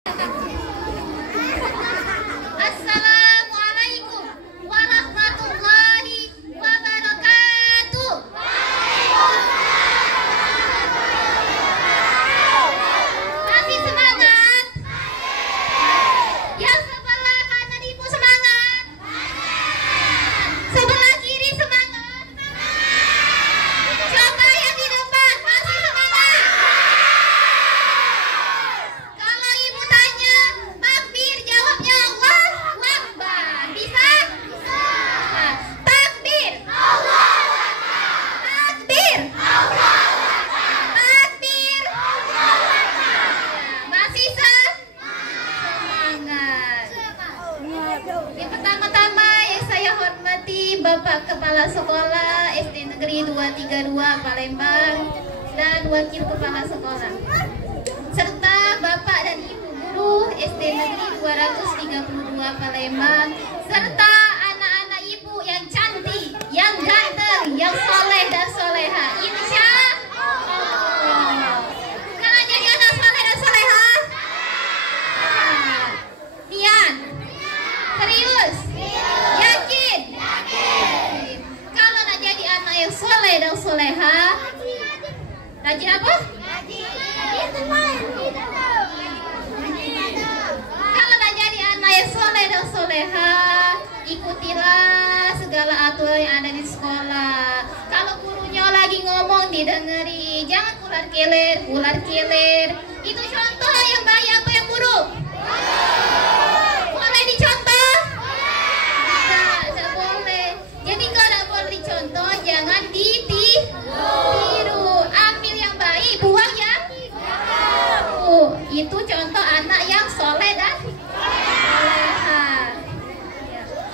Assalamualaikum warahmatullahi wabarakatuh. Masih semangat? Yang sebelah kanan ibu semangat? Sebelah kiri semangat? Coba yang di depan masih semangat? Kalau ibu tanya takbir, jawabnya Allahu Akbar. Bisa? Nah, takbir. Takbir. Takbir. Masih semangat. Yang pertama-tama yang saya hormati Bapak Kepala Sekolah SD Negeri 232 Palembang dan Wakil Kepala Sekolah, serta Bapak dan Ibu Guru SD Negeri 232 Palembang, serta anak-anak ibu yang cantik, yang ganteng, yang soleh dan soleha. Insya Allah. Kalian jadi anak soleh dan soleha? Niat? Serius? Yakin? Kalau nak jadi anak yang soleh dan soleha, rajin apa? Kalau nak jadi anak yang soleh dan soleha, ikutilah segala aturan yang ada di sekolah. Kalau gurunya lagi ngomong didengeri, jangan ular keler. Itu contoh yang baik apa yang buruk? Boleh dicontoh? Tidak boleh. Jadi kalau tidak boleh dicontoh, jangan ditiru. Ambil yang baik, buang yang buruk. Itu contoh anak yang soleh dan soleha.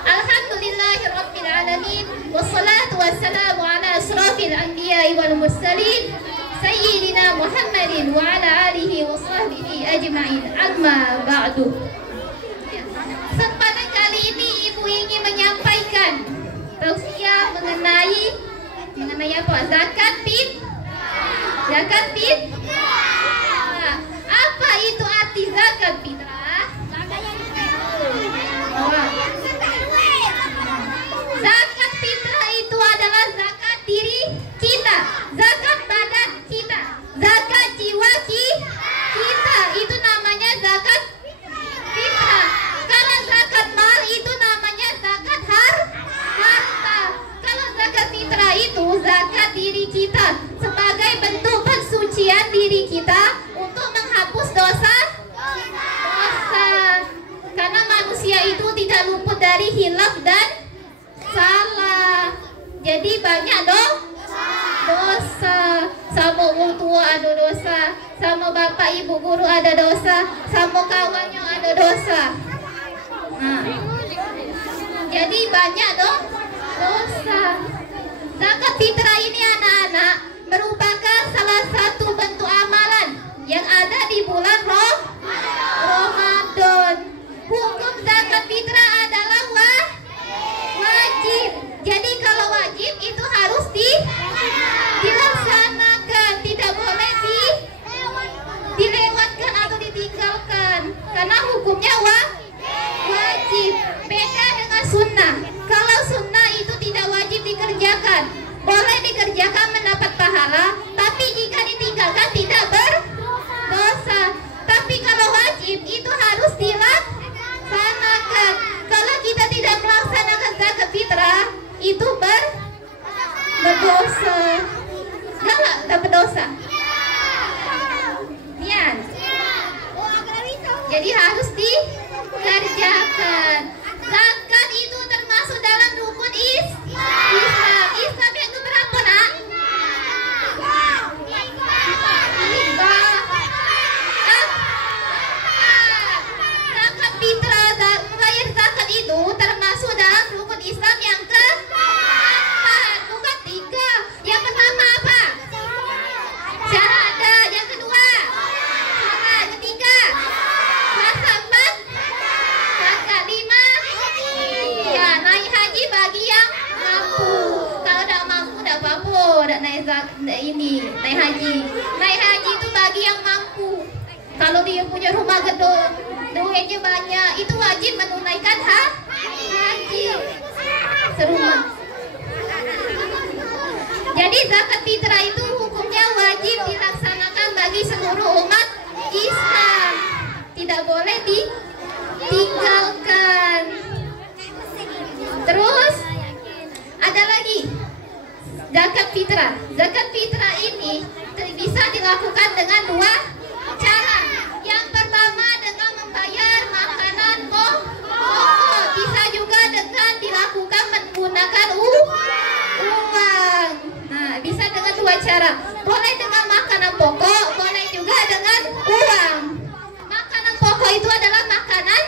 Alhamdulillahirabbil alamin, wassalatu wassalamu ala asrafil anbiya'i wal mursalin sayyidina Muhammadin wa ala alihi wa sahbihi ajma'in. Amma ba'du. Kesempatan kali ini ibu ingin menyampaikan tausiah mengenai apa? Zakat fitrah. Apa itu arti zakat fitrah? Zakat fitrah itu adalah zakat diri kita, zakat badan kita, zakat jiwa kita. Itu namanya zakat fitrah. Kalau zakat mal itu namanya zakat harta. Kalau zakat fitrah itu zakat diri kita sebagai bentuk pensucian diri kita untuk menghapus dosa. Karena manusia itu tidak luput dari hilaf dan salah. Jadi banyak dosa. Sama orang tua ada dosa, sama bapak ibu guru ada dosa, sama kawannya ada dosa. Nah, jadi banyak dosa. Zakat fitrah ini anak-anak merupakan salah satu bentuk amalan yang ada di bulan Ramadan. Hukum zakat fitrah adalah wajib. Jadi kalau wajib itu harus dilaksanakan, tidak boleh dilewatkan atau ditinggalkan, karena hukumnya wajib. Beda dengan sunnah. Kalau sunnah itu tidak wajib dikerjakan, boleh dikerjakan mendapat pahala, tapi jika ditinggalkan tidak berdosa. Tapi kalau wajib itu harus dilaksanakan. Kalau kita tidak melaksanakan zakat fitrah itu berdosa. Galak tak berdosa. Nian. Jadi harus dikerjakan. Zakat itu termasuk dalam rukun Islam. Islam yang keberapa, nak? Zakat fitrah, membayar zakat itu termasuk dalam rukun Islam yang keempat, bukan 3. Yang pertama apa? Syahadat. Yang kedua? Salat. Ketiga? puasa 4. Zakat 5. Ya, naik haji bagi yang mampu. Kalau tidak mampu tidak apa-apa, tidak naik haji. Naik haji itu bagi yang mampu. Kalau dia punya rumah gedung, duitnya banyak, itu wajib menunaikan haji serumah. Jadi zakat fitrah itu hukumnya wajib dilaksanakan bagi seluruh umat Islam, tidak boleh ditinggalkan. Terus ada lagi zakat fitrah. Zakat fitrah ini bisa dilakukan dengan dua cara. Yang pertama dengan membayar makanan pokok, bisa juga dengan dilakukan menggunakan uang. Nah, bisa dengan dua cara. Boleh dengan makanan pokok, boleh juga dengan uang. Makanan pokok itu adalah makanan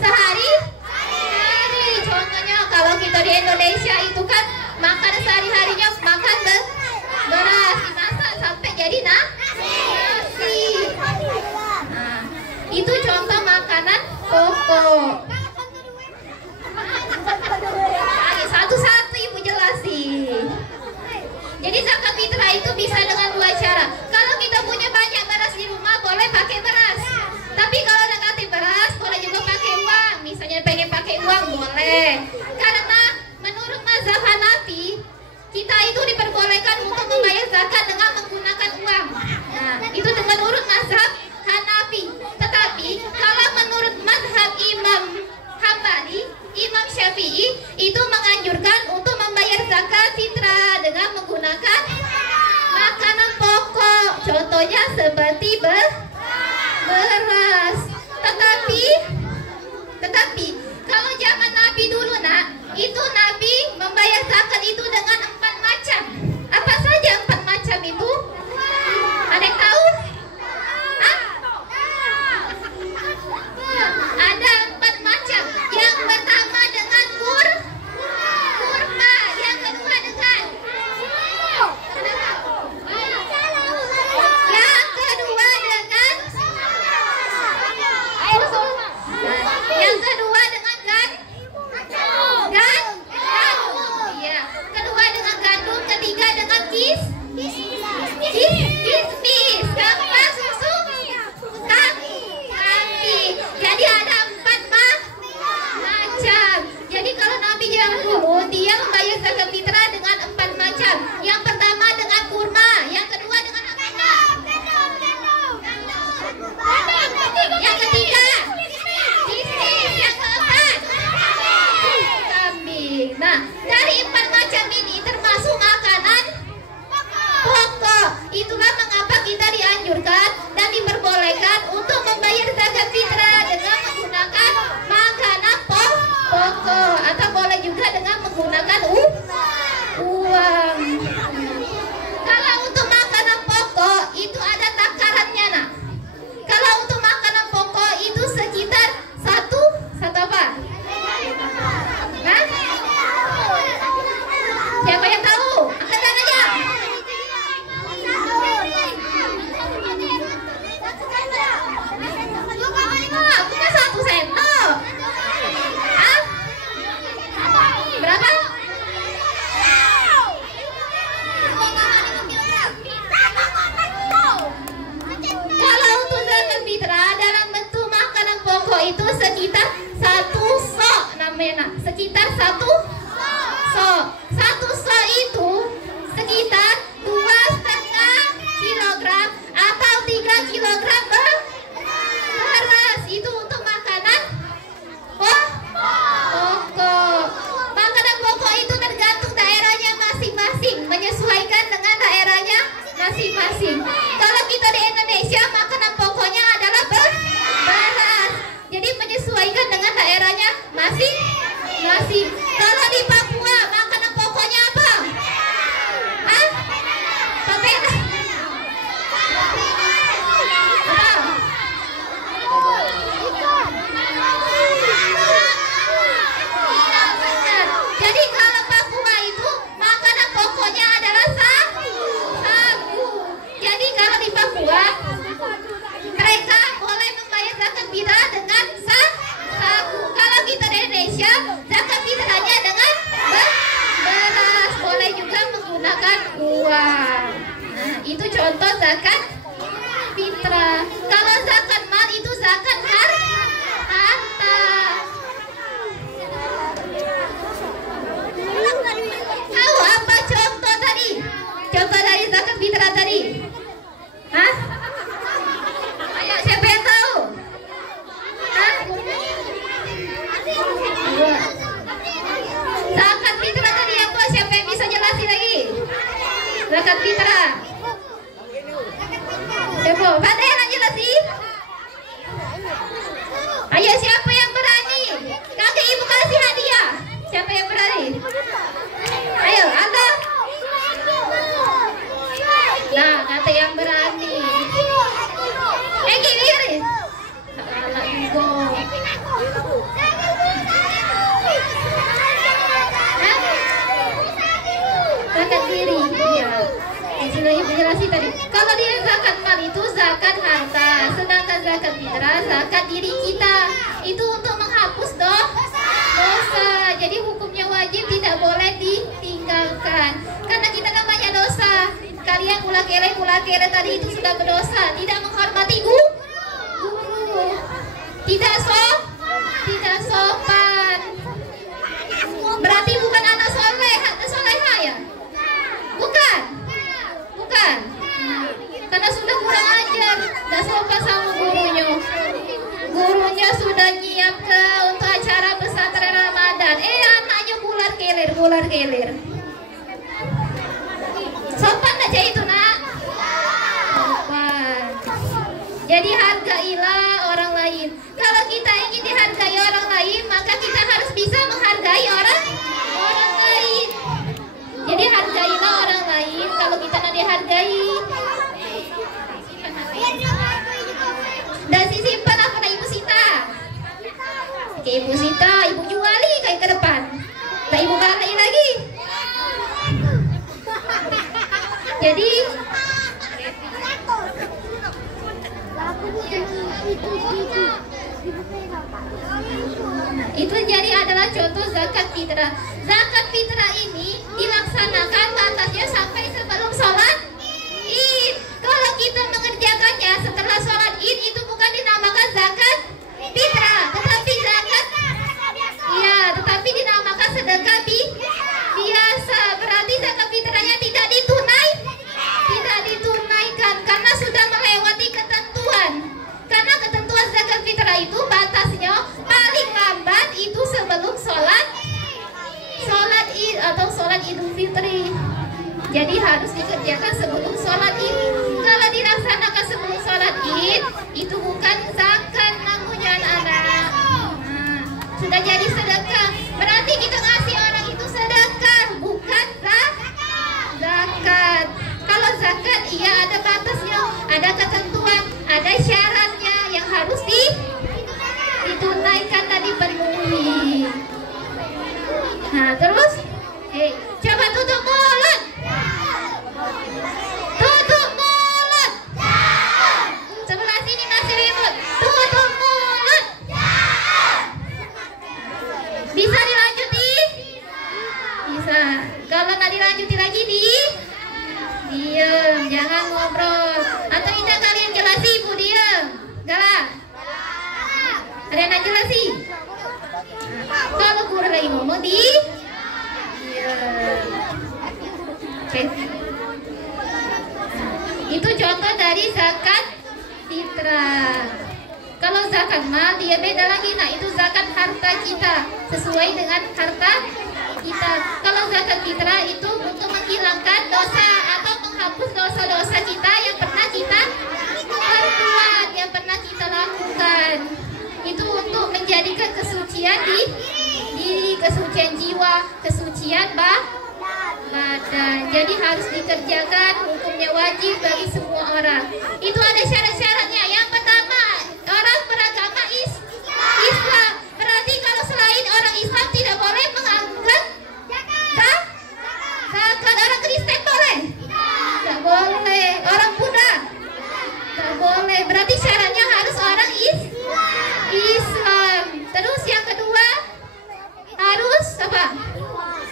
sehari-hari. Contohnya kalau kita di Indonesia itu kan makan sehari-harinya makan beras dimasak sampai jadi nasi. Nah, itu contoh makanan pokok. Satu-satu ibu jelasin. Jadi zakat fitrah itu bisa dengan dua cara. Kalau kita punya banyak beras di rumah boleh pakai beras. Tapi kalau ada kate beras boleh juga pakai uang. Misalnya pengen pakai uang boleh. Karena menurut mazhab Hanafi kita itu diperbolehkan untuk membayar zakat dengan menggunakan uang. Nah, itu menurut mazhab Hanafi. Tetapi kalau menurut mazhab Imam Hambali, Imam Syafi'i itu menganjurkan untuk membayar zakat fitrah dengan menggunakan makanan pokok. Contohnya seperti beras. Tetapi kalau zaman Nabi dulu nak, itu Nabi membayar zakat itu dengan 4 macam. Apa saja 4 macam itu? Ada yang tahu? Ada 4 macam. Yang pertama dengan kurma, yang kedua dengan gandum, ketiga dengan kismis, sama susu kambing. Jadi ada 4 macam. Jadi kalau Nabi yang dulu dia membayar zakat fitrah dengan 4 macam. Yang pertama dengan kurma, yang kedua dengan apa? Yang ketiga kismis, yang keempat kambing. Nah, dari 4 macam ini termasuk makanan pokok. Itulah mengapa kita dianjurkan dan diperbolehkan untuk membayar zakat fitrah dengan menggunakan makanan pokok, atau boleh juga dengan menggunakan uang. Kalau untuk makanan pokok itu ada takarannya nak. Kalau untuk makanan pokok itu sekitar satu apa? Hah? Siapa yang tahu? Angkat tangan aja. Bukan 1 sendok. Hah? Berapa? Kalau untuk zakat fitrah dalam bentuk makanan pokok itu sekitar 1 sok namanya. Sekitar 1 sok. 1 sok itu sekitar 2,5 kilogram atau 3 kilogram beras. Itu untuk makanan pokok. Makanan pokok itu tergantung daerahnya masing-masing, menyesuaikan dengan daerahnya masing-masing. Kalau kita di Indonesia makanan pokoknya adalah beras. Jadi menyesuaikan dengan daerahnya masing-masing. Kalau di Papua makanan pokoknya apa? Hah? Papeda. Iya benar. Jadi kalau Papua itu makanan pokoknya adalah sagu. Jadi kalau di Papua mereka boleh membayar zakat fitrah dengan sagu. Kalau kita di Indonesia zakat fitrahnya dengan beras, boleh juga menggunakan uang. Nah, itu contoh zakat fitrah. Kalau Ayo, siapa yang berani? Kakek ibu kasih hadiah. Siapa yang berani? Ayo, ada. Nah, kata yang berani. Kiri. Salah ibu. Zakat diri. Iya. Sudah ibu jelasin tadi. Kalau dia zakat mal itu zakat harta, sedangkan zakat fitrah zakat diri kita. Itu untuk menghapus dosa. Jadi hukumnya wajib, tidak boleh ditinggalkan. Karena kita kan banyak dosa. Kalian pula kele tadi itu sudah berdosa, tidak menghormati guru, tidak sopan. Berarti bukan anak soleh, solehah ya? Bukan. Karena sudah kurang ajar, tidak sopan sama gurunya. Gurunya sudah nyiap untuk acara pesantren Ramadan. Anaknya bular keler. Sopan aja itu, nak. Sopan. Jadi hargailah orang lain. Kalau kita ingin dihargai orang lain, maka kita harus bisa menghargai orang lain. Jadi hargailah orang lain kalau kita nak dihargai. Dan simpan apa nak Ibu Sita? Oke, Ibu Sita, Ibu juali kayak ke depan. Tak Ibu balik lagi. Jadi itu jadi adalah contoh zakat fitrah. Zakat fitrah ini dilaksanakan batasnya sampai sebelum sholat Id. Kalau kita mengerjakannya setelah sholat Id itu bukan dinamakan zakat fitrah, tetapi dinamakan sedekah biasa. Berarti zakat fitrahnya tidak ditunaikan karena sudah melewati ketentuan. Karena ketentuan zakat fitrah itu batasnya paling lambat itu sebelum sholat Id atau sholat Idul Fitri. Jadi harus dikerjakan sebelum sholat Id. Kalau dilaksanakan sebelum sholat Id itu bukan zakat namanya anak-anak. Sudah jadi sedekah. Berarti kita ngasih orang itu sedekah, bukan zakat. Kalau zakat iya ada batasnya, ada ketentuan, ada syaratnya yang harus ditunaikan dan dipenuhi. Nah terus, coba tutup mulut. Tutup mulut. Sebelah sini masih ribut. Tutup mulut. Bisa dilanjuti? Bisa. Kalau nggak dilanjuti lagi diam, jangan ngobrol. Atau tidak kalian jelasi, Ibu diam. Galak. Ada yang nak jelasi? Kalau guru lagi ngomong diam. Oke. Itu contoh dari zakat fitrah. Kalau zakat mal dia beda lagi. Nah itu zakat harta kita sesuai dengan harta kita. Kalau zakat fitrah itu untuk menghilangkan dosa atau menghapus dosa-dosa kita yang pernah kita perbuat, yang pernah kita lakukan. Itu untuk menjadikan kesucian di kesucian jiwa, kesucian badan. Jadi harus dikerjakan, hukumnya wajib bagi semua orang. Itu ada syarat-syaratnya. Yang pertama, orang beragama Islam. Berarti kalau selain orang Islam tidak boleh menganggap zakat. Orang Kristen boleh? Tidak boleh. Orang Buddha? Tidak boleh. Berarti syaratnya harus orang Islam. Terus yang kedua harus apa?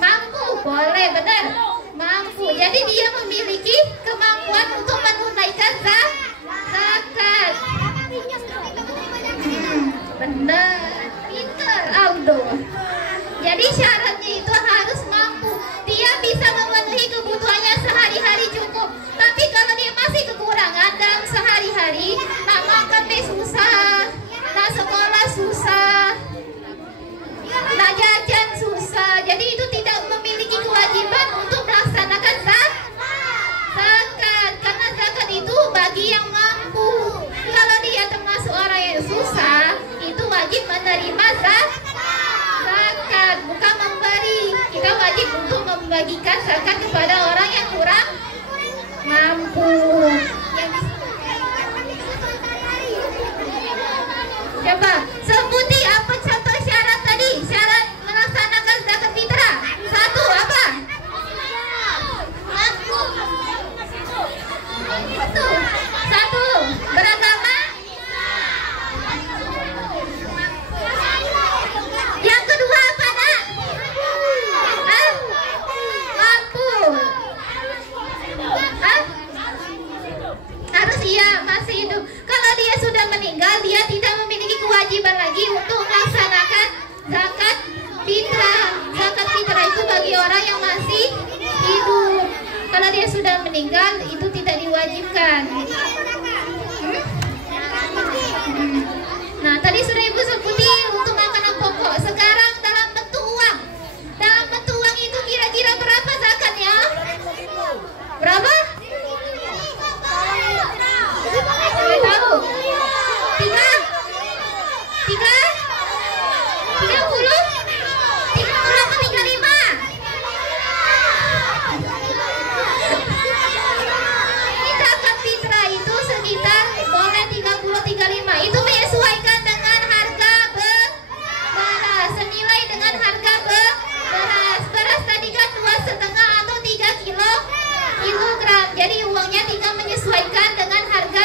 Mampu. Boleh, benar. Mampu. Jadi dia memiliki kemampuan untuk menunaikan zakat. Benar. Pinter Aldo. Jadi syaratnya itu harus mampu. Dia bisa memenuhi kebutuhannya sehari-hari cukup. Tapi kalau dia masih kekurangan dalam sehari-hari, nak makan susah, nak sekolah susah, nak jajan susah. Jadi itu tidak memiliki kewajiban untuk melaksanakan zakat. Karena zakat itu bagi yang mampu. Kalau dia termasuk orang yang susah, itu wajib menerima zakat, bukan memberi. Kita wajib untuk membagikan zakat kepada orang yang kurang mampu. Coba sebuti apa contoh syarat tadi? Syarat melaksanakan zakat fitrah. Satu apa? Satu beragama. Yang kedua apa nak? Mampu. Harus iya masih hidup. Kalau dia sudah meninggal, dia tidak memiliki kewajiban lagi untuk melaksanakan zakat fitrah. Zakat fitrah itu bagi orang yang masih hidup. Kalau dia sudah meninggal, itu tidak diwajibkan. Nah, tadi sudah Ibu sebuti untuk makanan pokok. Sekarang dalam bentuk uang. Dalam bentuk uang itu kira-kira berapa zakatnya? Berapa? Saya tahu. 35. Itu menyesuaikan dengan harga beras, senilai dengan harga beras. Beras tadi kan 2,5 atau 3 kilogram. Jadi uangnya tinggal menyesuaikan dengan harga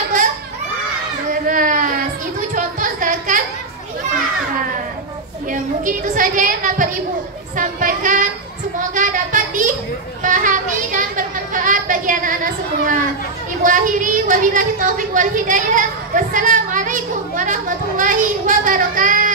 beras. Itu contoh zakat fitrah. Ya, mungkin itu saja yang dapat Ibu sampaikan. Semoga dapat dipahami dan bermanfaat bagi anak-anak semua. Ibu akhiri, wabillahi taufiq wal hidayah. Wassalamualaikum warahmatullahi wabarakatuh.